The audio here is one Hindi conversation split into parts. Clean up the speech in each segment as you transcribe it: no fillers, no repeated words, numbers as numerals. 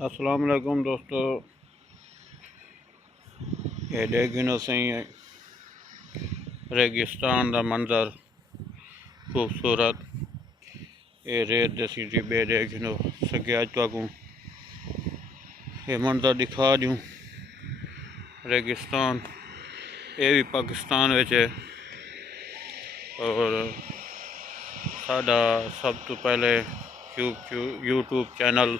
अस्सलाम वालेकुम दोस्तों, ये देखो सही है रेगिस्तान का मंजर खूबसूरत। ये रेत जैसी डिब्बे देखो सके अज तक ये मंजर दिखा दूँ। रेगिस्तान ये भी पाकिस्तान विच है और साडा सब तो पहले यूट्यूब चैनल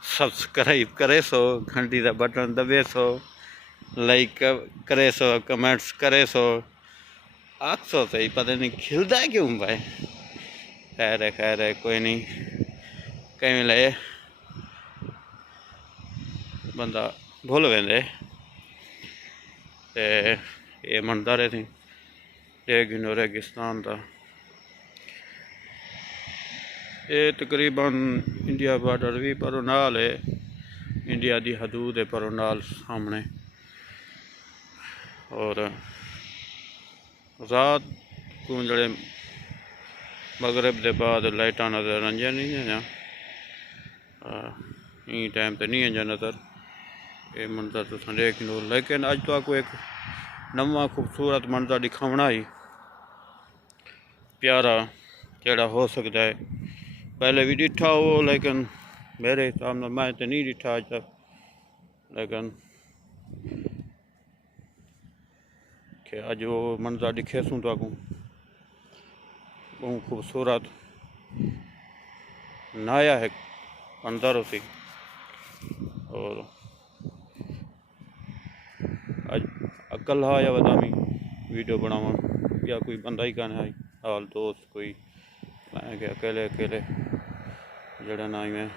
सब्सक्राइब करे सो, घंटी का बटन दबे सो, लाइक करे सो, कमेंट्स करे सो। आख सो सही पता नहीं खिलता क्यों भाई। खैर है कोई नहीं, कहीं ले बंदा भूल वेंदे। ये मंजर है देखो रेगिस्तान का। ये तकरीबन इंडिया बॉर्डर भी पर नाल है, इंडिया की हदूद है पर नाल सामने। और रात को जड़े मगरब के बाद लाइटा नज़र आंदियां नहीं है, टाइम तो नहीं है नज़र। ये मंजर तुम देख लो, लेकिन अज तक एक नवा खूबसूरत मंजर दिखावना ही प्यारा जड़ा हो सकता है। पहले भी डिठा हो, लेकिन मेरे हिसाब में मैं तो नहीं डिठा अज तक। लेकिन अज वो मंजर दिखे सूँ तो बहुत खूबसूरत नया है अंदर उसी। और अज अकल हा या बदामी वीडियो बनावा या कोई बंदा ही कहना है हाल दोस्त कोई। मैं क्या अकेले जड़ा ना ही मैं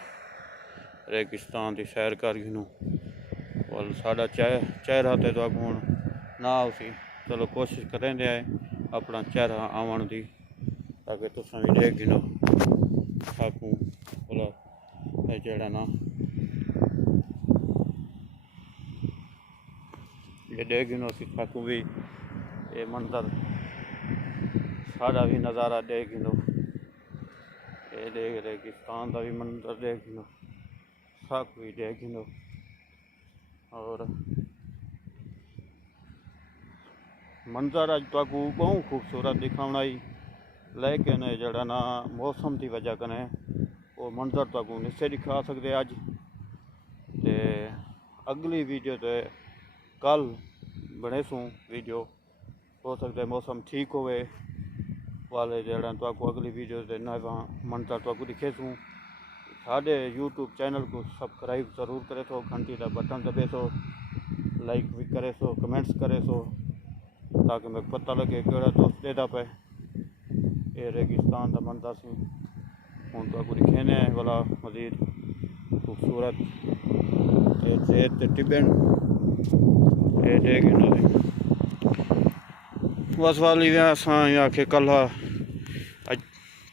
रेगिस्तान की सैर कर गिनूँ वाल साडा चेहरा तो हूँ ना उसी। चलो कोशिश करें दे अपना चेहरा आवन की, ताकि तुम भी देख गिनो सकूँ भला जड़ा ना ये देख गिनो सकूँ भी। ये मंजर साड़ा भी नज़ारा देख गिनो। ये देख रेगिस्तान का भी मंजर देख गिनो, सब भी देख गिनो। और मंजर अज तक बहुत खूबसूरत दिखावना ही, लेकिन जड़ा ना मौसम की वजह कने वो मंजर तक नहीं दिखा सकते अज। ते अगली वीडियो तो कल बने सूँ वीडियो, हो सकता है मौसम ठीक होवे वाले जड़ा तो अगली वीडियो से नवा मंजर तो दिखे सूँ। साढ़े यूट्यूब चैनल को सब्सक्राइब ज़रूर करे सो, घंटी का बटन दबे सो, लाइक भी करे सो, कमेंट्स करे सो, ताकि मैं पता लगे केड़ा दोस्त देता पे। ये रेगिस्तान का मंजर सी हूँ तो दिखेने वाला मजीद खूबसूरत। ये टिबन ये देख बस वाली आखे कल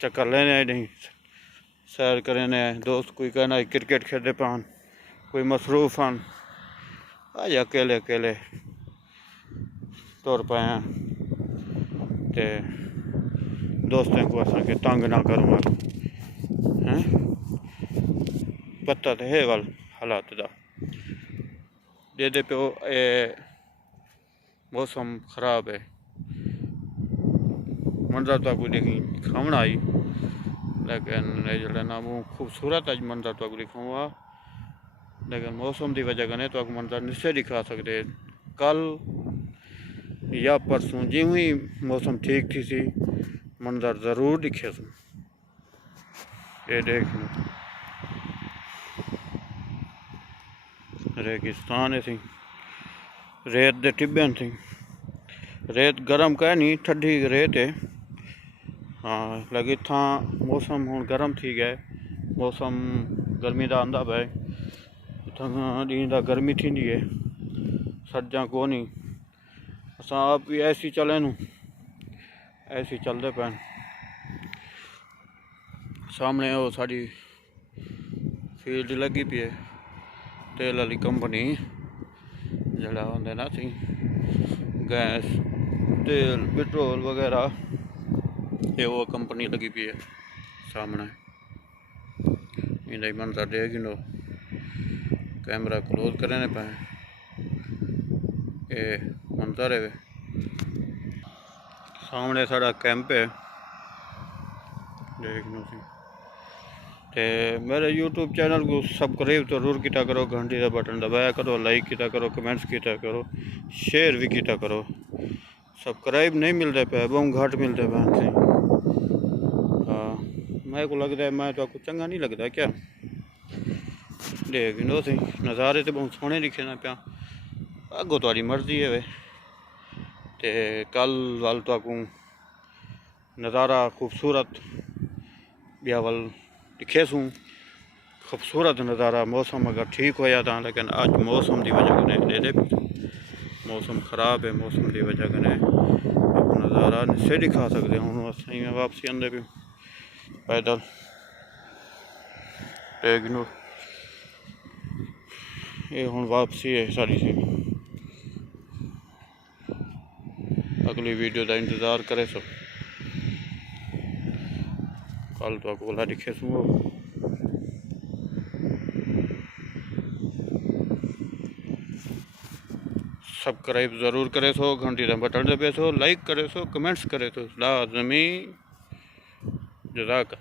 चक्कर लेने आए नहीं सैर करने आए। दोस्त कोई कहना है क्रिकेट खेलते पान, कोई मसरूफ हन, आज अकेले तुर पाए ते दोस्तों को असा के तंग ना करूँगा हैं। पता तो है वाल हालात का दे पे मौसम खराब है। मंजर तो कोई देखी खावना आई, लेकिन जड़ा ना वो खूबसूरत अज मंजर तो दिखाऊँगा, लेकिन मौसम की वजह कने तो मंजर नहीं दिखा सकते। कल या परसों जिवें ही मौसम ठीक थी सी मंजर ज़रूर दिखे सू। ये देख रेगिस्तान है, रेत दे टिब्बे थी। रेत गर्म कह नहीं, ठंडी रेत है। हाँ लगी था मौसम हूँ गर्म थी गए, मौसम गर्मी का आंदा पे डी गर्मी थी है, सर्दियाँ को नहीं। अस आप भी ऐसी चले नू ऐसी चलते पे। सामने वो साड़ी फील्ड लगी पी है, तेल वाली कंपनी जड़ा होंगे ना सी गैस तेल पेट्रोल वगैरह, ये वो कंपनी लगी पी है सामने। इन्हें मंजर देख लो। कैमरा क्लोज करने पे ये मंजर है। सामने साड़ा कैंप है देख लो। ते मेरे यूट्यूब चैनल को सब्सक्राइब जरूर किया करो, घंटी का बटन दबाया करो, लाइक किया करो, कमेंट्स किया करो, शेयर भी किया करो। सब्सक्राइब नहीं मिलते पे, बहुत घट मिलते पे। हाँ मैं को लगता है मैं तो आपको चंगा नहीं लगता क्या। देख लो सी नज़ारे तो बहुत सोहने दिखे ना पिया। अगो थोड़ी मर्जी है वे। ते कल वाल तो नज़ारा खूबसूरत ब्यावल दिखे सूँ। खूबसूरत नज़ारा मौसम अगर ठीक होया था, लेकिन अज मौसम की वजह कने दे मौसम खराब है। मौसम की वजह कने नज़ारा नहीं दिखा सकते। हूँ असीं वापसी आंदे पे पैदल देख लो। ये हूँ वापसी है सारी सी। अगली वीडियो का इंतज़ार करे सो। कल तो कोला दिखे सो। सब्सक्राइब ज़रूर करे सो, घंटी का बटन दबे सो, लाइक करे सो, कमेंट्स करे सो लाजमी। जज़ाक।